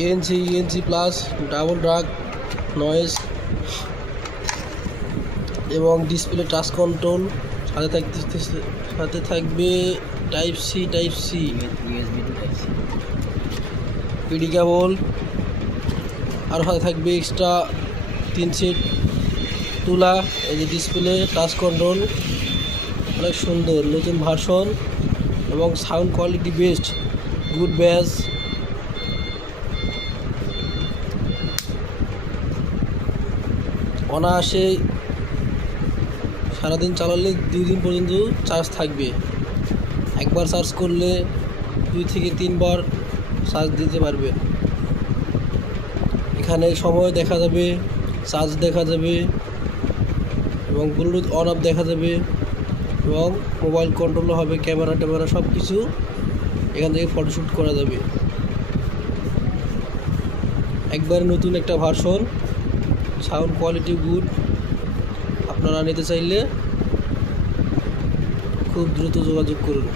ANC plus double drag noise এবং display touch control, সাথে থাকবে type C USB to type C, PD cable, আর সাথে থাকবে এক্সট্রা 3 সেট তুলা। এই যে ডিসপ্লে টাচ কন্ট্রোল, অনেক সুন্দর নতুন ভার্সন এবং সাউন্ড কোয়ালিটি বেস্ট, গুড ব্যাস। অনায়াসে সারাদিন চালালে 2 দিন পর্যন্ত চার্জ থাকবে। একবার চার্জ করলে 2 থেকে 3 বার চার্জ দিতে পারবে। এখানে সময় দেখা যাবে, চার্জ দেখা যাবে এবং ব্লুটুথ অন অফ দেখা যাবে এবং মোবাইল কন্ট্রোলও হবে, ক্যামেরা ট্যামেরা সব কিছু এখান থেকে ফটোশ্যুট করা যাবে। একবারে নতুন একটা ভার্সন, সাউন্ড কোয়ালিটি গুড। আপনারা নিতে চাইলে খুব দ্রুত যোগাযোগ করুন।